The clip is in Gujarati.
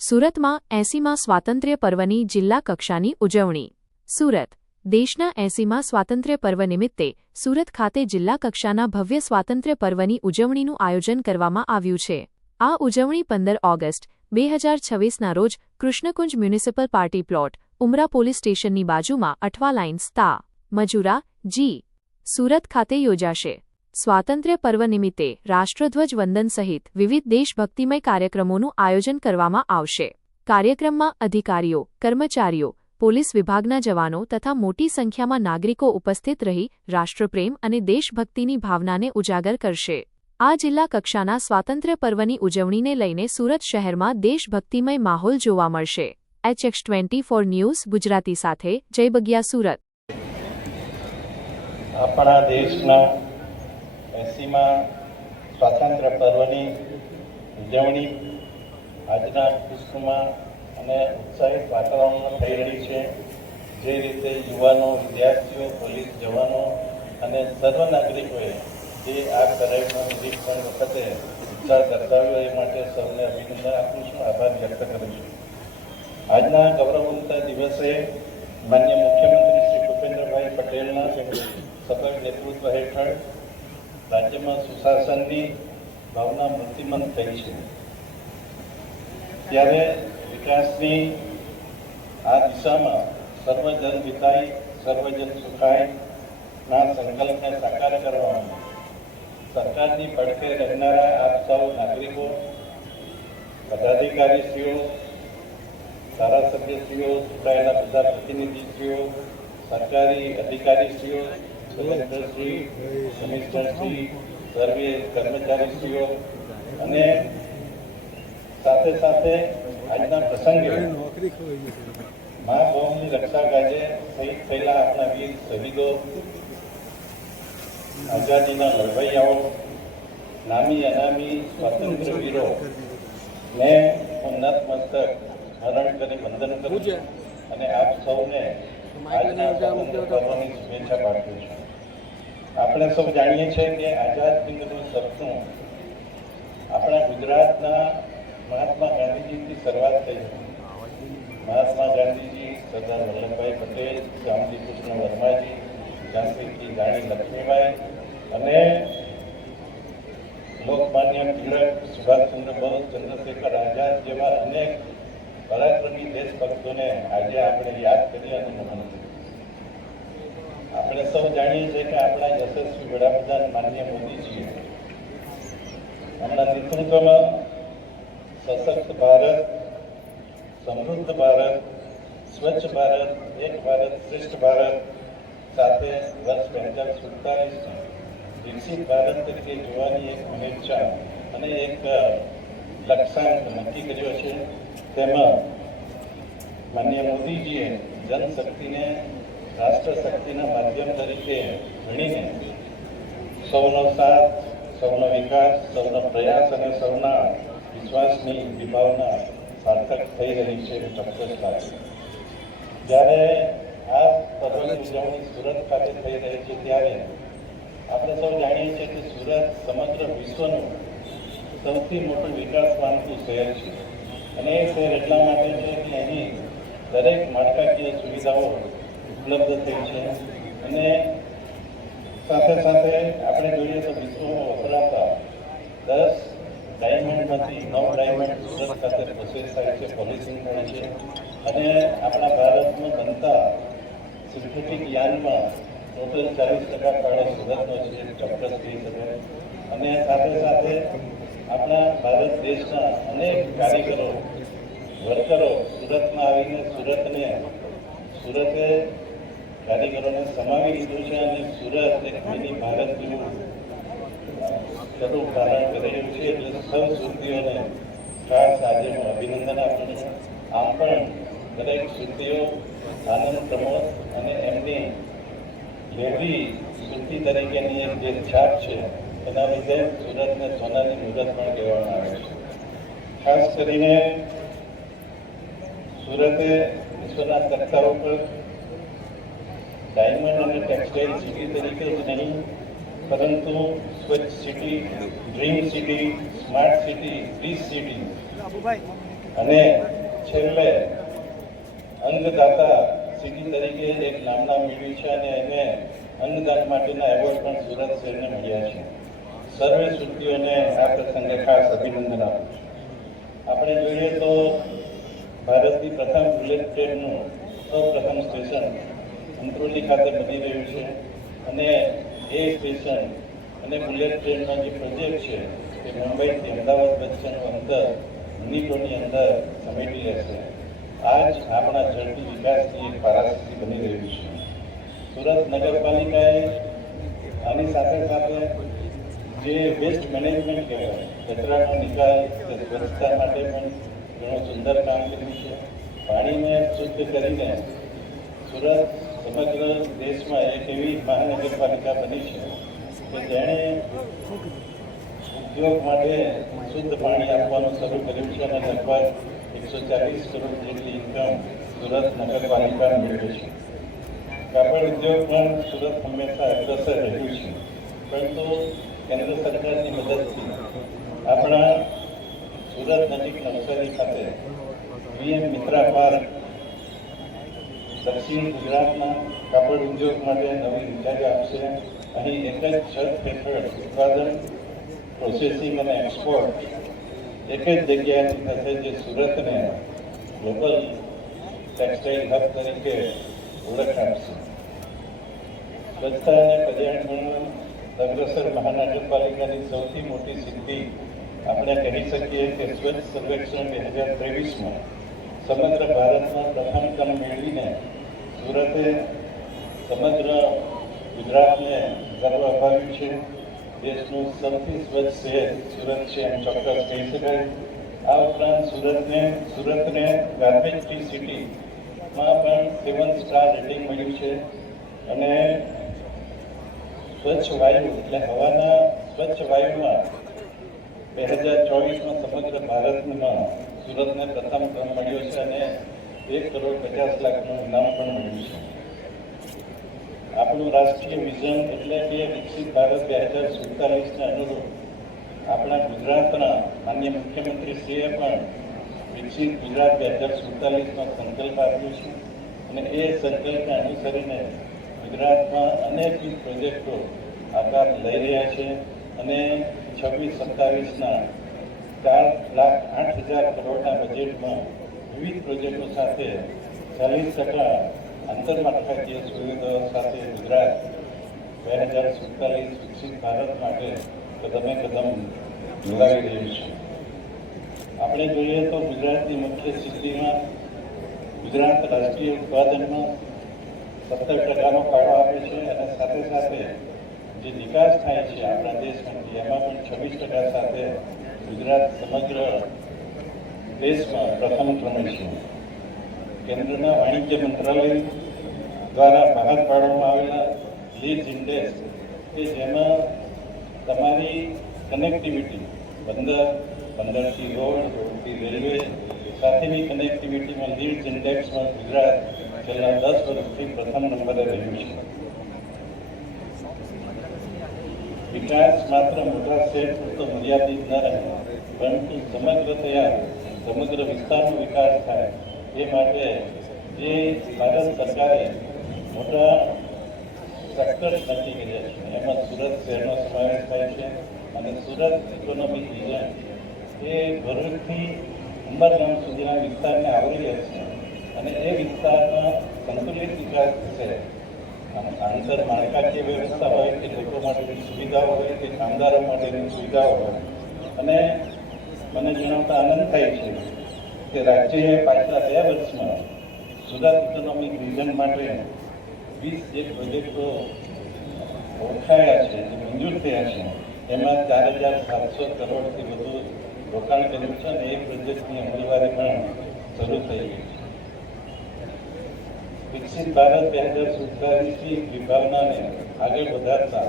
સુરતમાં 80મા સ્વાતંત્ર્ય પર્વની જિલ્લા કક્ષાની ઉજવણી. સુરત દેશના 80મા સ્વાતંત્ર્ય પર્વ નિમિત્તે સુરત ખાતે જિલ્લા કક્ષાના ભવ્ય સ્વાતંત્ર્ય પર્વની ઉજવણીનું આયોજન કરવામાં આવ્યું છે. આ ઉજવણી 15 ઓગસ્ટ 2026ના રોજ કૃષ્ણકુંજ મ્યુનિસિપલ પાર્ટી પ્લોટ, ઉમરા પોલીસ સ્ટેશનની બાજુમાં અઠવા લાઇન્સ તા. મજૂરા, જી. સુરત ખાતે યોજાશે. સ્વાતંત્ર્ય પર્વ નિમિત્તે રાષ્ટ્રધ્વજ વંદન સહિત વિવિધ દેશભક્તિમય કાર્યક્રમોનું આયોજન કરવામાં આવશે. કાર્યક્રમમાં અધિકારીઓ, કર્મચારીઓ, પોલીસ વિભાગના જવાનો તથા મોટી સંખ્યામાં નાગરિકો ઉપસ્થિત રહી રાષ્ટ્રપ્રેમ અને દેશભક્તિની ભાવનાને ઉજાગર કરશે. આ જિલ્લા કક્ષાના સ્વાતંત્ર્ય પર્વની ઉજવણીને લઈને સુરત શહેરમાં દેશભક્તિમય માહોલ જોવા મળશે. HX24 ન્યૂઝ ગુજરાતી સાથે જય બગિયા સુરત. આપણા દેશના 80મા સ્વાતંત્ર્ય પર્વની ઉજવણી આજના ખુશનુમા અને ઉત્સાહિત વાતાવરણમાં થઈ રહી છે. જે રીતે યુવાનો, વિદ્યાર્થીઓ, પોલીસ જવાનો અને સર્વ નાગરિકોએ જે આ પરેડનું નિરીક્ષણ વખતે ઉત્સાહ દર્શાવ્યો એ માટે સૌને અભિનંદન આપું છું, આભાર વ્યક્ત કરું છું. આજના ગૌરવવંતા દિવસે માન્ય મુખ્યમંત્રી શ્રી ભૂપેન્દ્રભાઈ પટેલના સફળ નેતૃત્વ હેઠળ રાજ્યમાં સુશાસનની ભાવના મૂર્તિમંત થઈ છે. ત્યારે વિકાસની આ દિશામાં સર્વજન હિતાય સર્વજન સુખાયના સંકલ્પને સાકાર કરવામાં સરકારની પડખે રહેનારા આપ સૌ નાગરિકો, પદાધિકારીશ્રીઓ, ધારાસભ્યશ્રીઓ, ચૂંટાયેલા બધા પ્રતિનિધિશ્રીઓ, સરકારી અધિકારીશ્રીઓ, કલેક્ટરશ્રી, કમિશનરશ્રી, સર્વે કર્મચારીશ્રીઓ અને સાથે સાથે આજના પ્રસંગે મા ભૌમની રક્ષા કાજે શહીદ થયેલા આપણા વીર શહીદો, આઝાદીના લડવૈયાઓ, નામી અનામી સ્વાતંત્ર્ય વીરો ને હું નતમસ્તક સ્મરણ કરી વંદન કરું છું અને આપ સૌને આજના સ્વાતંત્ર્ય પર્વની શુભેચ્છા પાઠવું છું. આપણે સૌ જાણીએ છીએ કે આઝાદ હિંદનું સપનું આપણા ગુજરાતના મહાત્મા ગાંધીજીથી શરૂઆત થઈ હતી. મહાત્મા ગાંધીજી, સરદાર વલ્લભભાઈ પટેલ, શ્યામજી કૃષ્ણ વર્માજી, ઝાંસીની રાણી લક્ષ્મીબાઈ અને લોકમાન્ય તિલક, સુભાષચંદ્ર બોઝ, ચંદ્રશેખર આઝાદ જેવા અનેક પરાક્રમી દેશભક્તોને આજે આપણે યાદ કરીએ અને નમન કરીએ. આપણે સૌ જાણીએ છીએ કે આપણા યશસ્વી વડાપ્રધાન માનનીય મોદીજીએ એમના નેતૃત્વમાં સશક્ત ભારત, સમૃદ્ધ ભારત, સ્વચ્છ ભારત, એક ભારત શ્રેષ્ઠ ભારત સાથે વર્ષ 2047 વિકસિત ભારત તરીકે જોવાની એક અનિચ્છા અને એક લક્ષ્યાંક નક્કી કર્યો છે. તેમાં માનનીય મોદીજીએ જનશક્તિને રાષ્ટ્રશક્તિના માધ્યમ તરીકે ગણીને સૌનો સાથ, સૌનો વિકાસ, સૌનો પ્રયાસ અને સૌના વિશ્વાસની વિભાવના સાર્થક થઈ રહી છે. ચોક્કસ વાત. જ્યારે આ પર્વની ઉજવણી સુરત ખાતે થઈ રહી છે ત્યારે આપણે સૌ જાણીએ છીએ કે સુરત સમગ્ર વિશ્વનું સૌથી મોટું વિકાસ પામતું શહેર છે અને એ શહેર એટલા માટે છે કે અહીં દરેક માળખાકીય સુવિધાઓ ઉપલબ્ધ થઈ છે અને સાથે સાથે આપણે જોઈએ તો વિશ્વમાં વપરાતા 10 ડાયમંડમાંથી 9 ડાયમંડ સુરત ખાતે પ્રોસેસ થાય છે, પોલિશિંગ થાય છે અને આપણા ભારતમાં બનતા સિન્થેટિક યાનમાં ટોટલ 40% ફાળો સુરતનો છે, ચોક્કસ કહી શકાય. અને સાથે સાથે આપણા ભારત દેશના અનેક કારીગરો, વર્કરો સુરતમાં આવીને સુરતે કારીગરોને સમાવી લીધું છે અને સુરત એક મિની ભારત જેવું સ્વરૂપ ધારણ કરી રહ્યું છે. એટલે સૌ સુરતીઓને ખાસ આજે હું અભિનંદન આપું છું. આમ પણ દરેક સુરતીઓ આનંદ પ્રમોદ અને એમની લેવડી સુરતી તરીકેની એક જે છાપ છે એના લીધે સુરતને સોનાની મુહૂર્ત પણ કહેવામાં આવે છે. ખાસ કરીને સુરતે વિશ્વના તખ્તા ઉપર ડાયમંડ અને ટેક્સટાઇલ સિટી તરીકે જ નહીં પરંતુ સ્વચ્છ city, dream city, smart city, peace city અને છેલ્લે અંગદાતા સિટી તરીકે એક નામના મેળવી છે અને એને અંગદાન માટેના એવોર્ડ પણ સુરત શહેરને મળ્યા છે. સર્વે સુરતીઓને આ પ્રસંગે ખાસ અભિનંદન આપું છું. આપણે જોઈએ તો ભારતની પ્રથમ બુલેટ ટ્રેનનું સૌપ્રથમ સ્ટેશન અંત્રોલી ખાતે બની રહ્યું છે અને એ સ્ટેશન અને બુલેટ ટ્રેનનો જે પ્રોજેક્ટ છે એ મુંબઈથી અમદાવાદ વચ્ચેનું અંતર મિનિટોની અંદર સમેટી રહેશે. આ જ આપણા ઝડપી વિકાસની એક પારાશક્તિ બની રહ્યું છે. સુરત નગરપાલિકાએ આની સાથે સાથે જે વેસ્ટ મેનેજમેન્ટ કહેવાય, કચરાનો નિકાલ કે સ્વચ્છતા માટે પણ ઘણું સુંદર કામ કર્યું છે. પાણીને શુદ્ધ કરીને સુરત સમગ્ર દેશમાં એક એવી મહાનગરપાલિકા બની છે કે જેણે ઉદ્યોગ માટે શુદ્ધ પાણી આપવાનું શરૂ કર્યું છે અને લગભગ 140 કરોડ જેટલી ઇન્કમ સુરત નગરપાલિકા મેળવે છે. કાપડ ઉદ્યોગ પણ સુરત હંમેશા અગ્રેસર રહ્યું છે, પરંતુ કેન્દ્ર સરકારની મદદથી આપણા સુરત નજીક નવસારી ખાતે PM મિત્રા પાર્ક દક્ષિણ ગુજરાતના કાપડ ઉદ્યોગ માટે નવી ઊંચાઈ આપશે. અહીં એક જ છત હેઠળ ઉત્પાદન, પ્રોસેસિંગ અને એક્સપોર્ટ એક જ જગ્યાએથી થશે, જે સુરતને ગ્લોબલ ટેક્સટાઇલ હબ તરીકે ઓળખ આપશે. સ્વચ્છતા અને પર્યાવરણ અગ્રેસર મહાનગરપાલિકાની સૌથી મોટી સિદ્ધિ આપણે કહી શકીએ કે સ્વચ્છ સર્વેક્ષણ 2023માં સમગ્ર ભારતમાં પ્રથમ ક્રમ મેળવીને સુરતે સમગ્ર ગુજરાતને ગર્વ અપાવ્યું છે. દેશનું સૌથી સ્વચ્છ શહેર સુરત છે એમ ચોક્કસ કહી શકાય. આ ઉપરાંત સુરતને ગાર્બેજ ફ્રી સિટીમાં પણ 7 સ્ટાર રેટિંગ મળ્યું છે અને સ્વચ્છ વાયુ એટલે હવાના સ્વચ્છ વાયુમાં 2024માં સમગ્ર ભારતમાં સુરતને પ્રથમ ક્રમ મળ્યો છે અને 1,50,00,000નું ઇનામ પણ મળ્યું છે. આપણું રાષ્ટ્રીય વિઝન એટલે કે વિકસિત ભારત 2047ને અનુરૂપ આપણા ગુજરાતના માનનીય મુખ્યમંત્રીશ્રીએ પણ વિકસિત ગુજરાત 2047નો સંકલ્પ આપ્યો છે અને એ સંકલ્પને અનુસરીને ગુજરાતમાં અનેકવિધ પ્રોજેક્ટો આકાર લઈ રહ્યા છે અને 26-27ના 4,08,000 કરોડના બજેટમાં વિવિધ પ્રોજેક્ટો સાથે 40% આંતરમાળખાકીય સુવિધાઓ સાથે ગુજરાત 2047 વિકસિત ભારત માટે કદમે કદમ મિલાવી રહ્યું છે. આપણે જોઈએ તો ગુજરાતની મુખ્ય સિદ્ધિમાં ગુજરાત રાષ્ટ્રીય ઉત્પાદનમાં 17%નો ફાળો આપે છે અને સાથે સાથે જે નિકાસ થાય છે આપણા દેશમાંથી એમાં પણ 26% સાથે ગુજરાત સમગ્ર દેશમાં પ્રથમ ક્રમે છે. કેન્દ્રના વાણિજ્ય મંત્રાલય દ્વારા બહાર પાડવામાં આવેલા લીડ ઇન્ડેક્સ કે જેમાં તમારી કનેક્ટિવિટી બંદરથી રોડથી રેલવે સાથેની કનેક્ટિવિટીમાં લીડ ઇન્ડેક્સમાં ગુજરાત છેલ્લા 10 વર્ષથી પ્રથમ નંબરે રહ્યું છે. વિકાસ માત્ર મોટા શહેર પૂરતો મર્યાદિત ન રહે, પરંતુ સમગ્ર વિસ્તારનો વિકાસ થાય એ માટે જે ભારત સરકારે મોટા સેક્ટર્સ નક્કી કર્યા છે એમાં સુરત શહેરનો સમાવેશ થાય છે અને સુરત ઇકોનોમિક વિઝન એ ભરૂચથી ઉંબરગામ સુધીના વિસ્તારને આવરી લે છે અને એ વિસ્તારમાં સંતુલિત વિકાસ થશે. આંતર માળખાકીય વ્યવસ્થા હોય કે લોકો માટેની સુવિધાઓ હોય કે કામદારો માટેની સુવિધાઓ હોય. અને મને જણાવતા આનંદ થાય છે કે રાજ્યએ પાછલા 2 વર્ષમાં સુરત ઇકોનોમિક વિઝન માટે 20 જે પ્રોજેક્ટો ઓળખાયા છે, જે મંજૂર થયા છે, એમાં 4,700 કરોડથી વધુ રોકાણ કર્યું છે અને એ પ્રોજેક્ટની અમલવારી પણ શરૂ થઈ ગઈ છે. વિકસિત ભારત 2047ની વિભાવનાને આગળ વધારતા